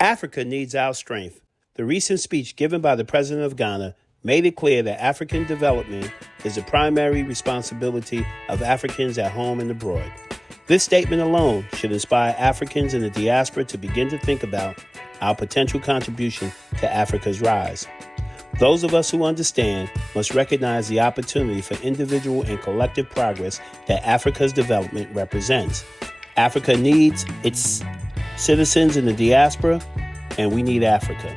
Africa needs our strength. The recent speech given by the President of Ghana made it clear that African development is the primary responsibility of Africans at home and abroad. This statement alone should inspire Africans in the diaspora to begin to think about our potential contribution to Africa's rise. Those of us who understand must recognize the opportunity for individual and collective progress that Africa's development represents. Africa needs its citizens in the diaspora, and we need Africa.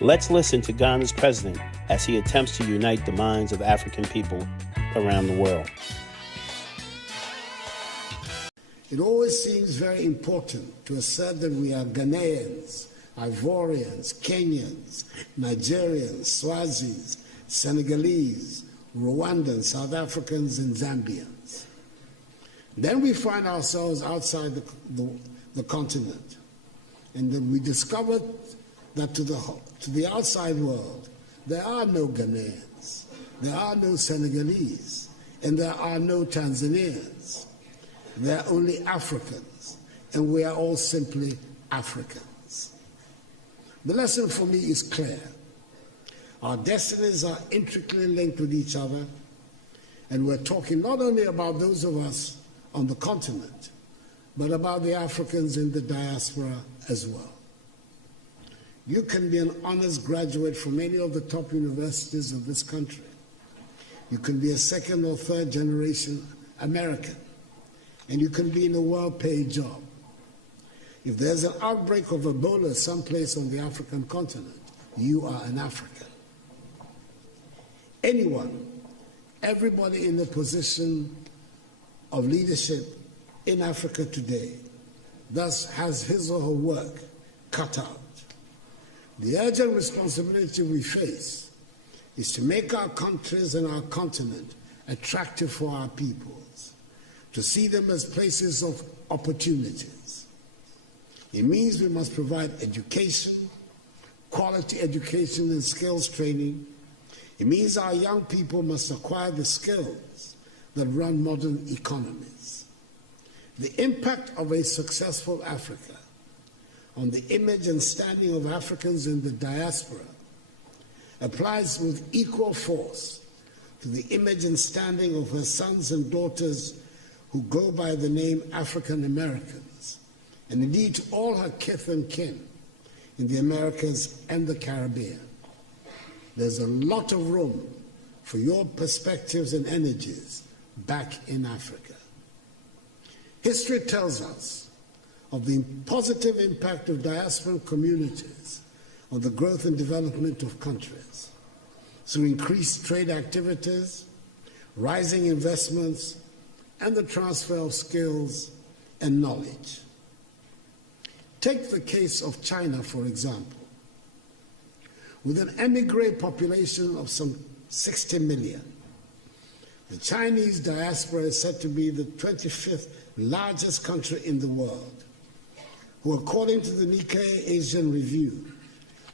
Let's listen to Ghana's president as he attempts to unite the minds of African people around the world. It always seems very important to assert that we are Ghanaians, Ivorians, Kenyans, Nigerians, Swazis, Senegalese, Rwandans, South Africans, and Zambians. Then we find ourselves outside the continent, and then we discovered that to the outside world, there are no Ghanaians, there are no Senegalese, and there are no Tanzanians. There are only Africans, and we are all simply Africans. The lesson for me is clear. Our destinies are intricately linked with each other, and we're talking not only about those of us on the continent, but about the Africans in the diaspora as well. You can be an honors graduate from any of the top universities of this country. You can be a second or third generation American, and you can be in a well-paid job. If there's an outbreak of Ebola someplace on the African continent, you are an African. Anyone, everybody in a position of leadership in Africa today thus has his or her work cut out. The urgent responsibility we face is to make our countries and our continent attractive for our peoples, to see them as places of opportunities. It means we must provide education, quality education and skills training. It means our young people must acquire the skills that run modern economies. The impact of a successful Africa on the image and standing of Africans in the diaspora applies with equal force to the image and standing of her sons and daughters who go by the name African Americans, and indeed to all her kith and kin in the Americas and the Caribbean. There's a lot of room for your perspectives and energies back in Africa. History tells us of the positive impact of diasporan communities on the growth and development of countries through increased trade activities, rising investments, and the transfer of skills and knowledge. Take the case of China, for example. With an emigre population of some 60 million, the Chinese diaspora is said to be the 25th largest country in the world, who, according to the Nikkei Asian Review,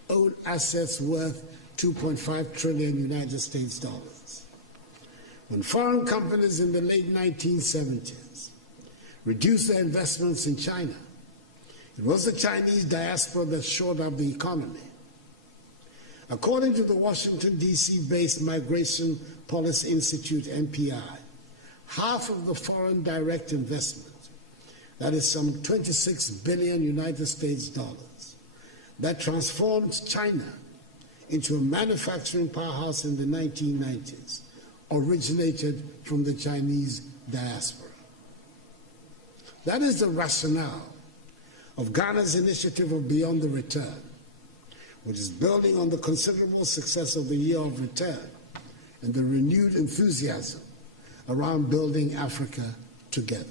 own assets worth 2.5 trillion United States dollars. When foreign companies in the late 1970s reduced their investments in China, it was the Chinese diaspora that shored up the economy. According to the Washington, D.C.-based Migration Policy Institute, MPI, half of the foreign direct investment, that is some 26 billion United States dollars, that transformed China into a manufacturing powerhouse in the 1990s, originated from the Chinese diaspora. That is the rationale of Ghana's initiative of Beyond the Return, which is building on the considerable success of the Year of Return and the renewed enthusiasm around building Africa together.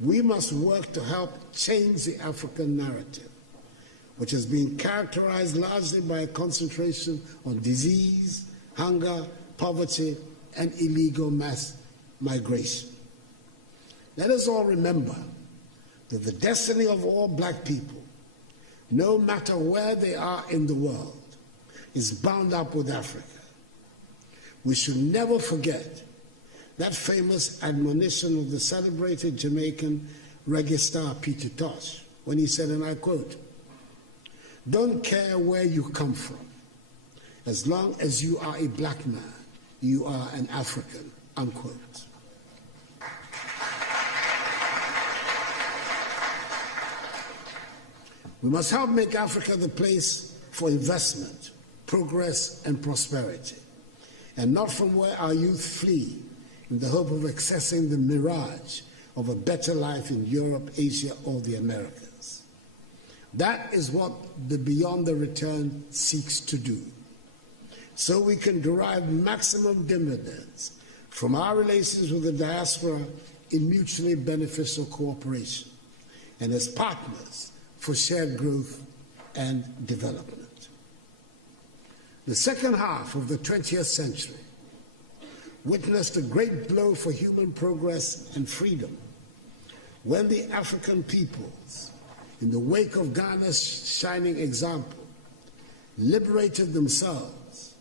We must work to help change the African narrative, which has been characterized largely by a concentration on disease, hunger, poverty, and illegal mass migration. Let us all remember that the destiny of all black people, no matter where they are in the world, is bound up with Africa. We should never forget that famous admonition of the celebrated Jamaican reggae star Peter Tosh, when he said, and I quote, Don't care where you come from. As long as you are a black man, you are an African, unquote. We must help make Africa the place for investment, progress, and prosperity, and not from where our youth flee in the hope of accessing the mirage of a better life in Europe, Asia, or the Americas. That is what the Beyond the Return seeks to do, so we can derive maximum dividends from our relations with the diaspora in mutually beneficial cooperation and as partners for shared growth and development. The second half of the 20th century witnessed a great blow for human progress and freedom when the African peoples, in the wake of Ghana's shining example, liberated themselves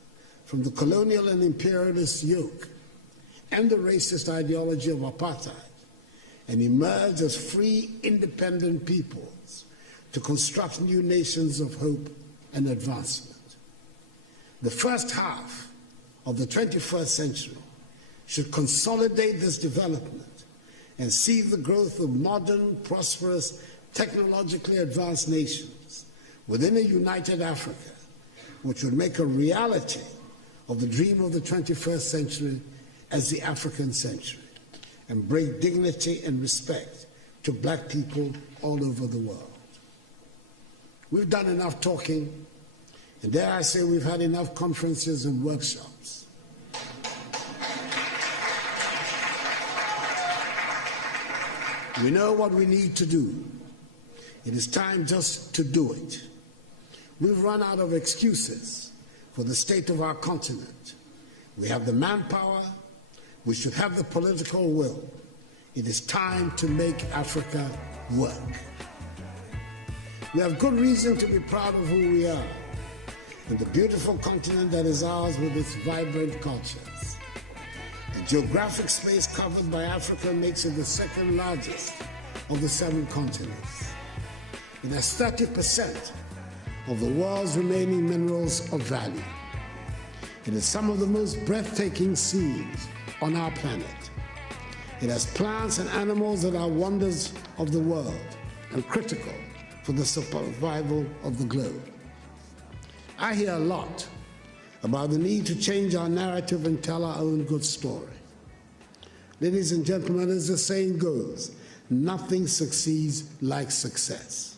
from the colonial and imperialist yoke and the racist ideology of apartheid and emerged as free, independent peoples to construct new nations of hope and advancement. The first half of the 21st century should consolidate this development and see the growth of modern, prosperous, technologically advanced nations within a united Africa, which would make a reality of the dream of the 21st century as the African century and bring dignity and respect to black people all over the world. We've done enough talking, and dare I say we've had enough conferences and workshops. We know what we need to do. It is time just to do it. We've run out of excuses for the state of our continent. We have the manpower. We should have the political will. It is time to make Africa work. We have good reason to be proud of who we are and the beautiful continent that is ours with its vibrant cultures. The geographic space covered by Africa makes it the second largest of the 7 continents. It has 30% of the world's remaining minerals of value. It has some of the most breathtaking scenes on our planet. It has plants and animals that are wonders of the world and critical for the survival of the globe. I hear a lot about the need to change our narrative and tell our own good story. Ladies and gentlemen, as the saying goes, nothing succeeds like success.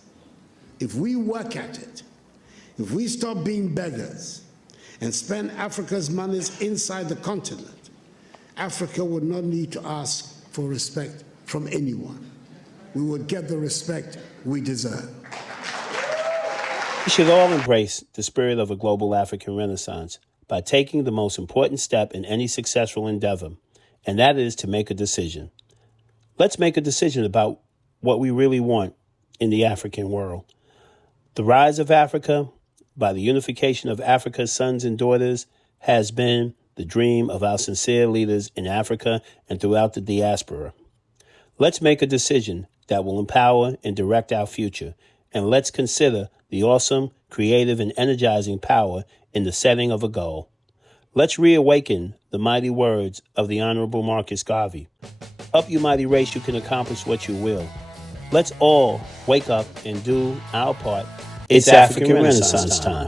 If we work at it, if we stop being beggars and spend Africa's monies inside the continent, Africa would not need to ask for respect from anyone. We would get the respect we deserve. We should all embrace the spirit of a global African Renaissance by taking the most important step in any successful endeavor, and that is to make a decision. Let's make a decision about what we really want in the African world. The rise of Africa by the unification of Africa's sons and daughters has been the dream of our sincere leaders in Africa and throughout the diaspora. Let's make a decision that will empower and direct our future, and let's consider the awesome, creative, and energizing power in the setting of a goal. Let's reawaken the mighty words of the Honorable Marcus Garvey. Up, you mighty race, you can accomplish what you will. Let's all wake up and do our part. It's African Renaissance time.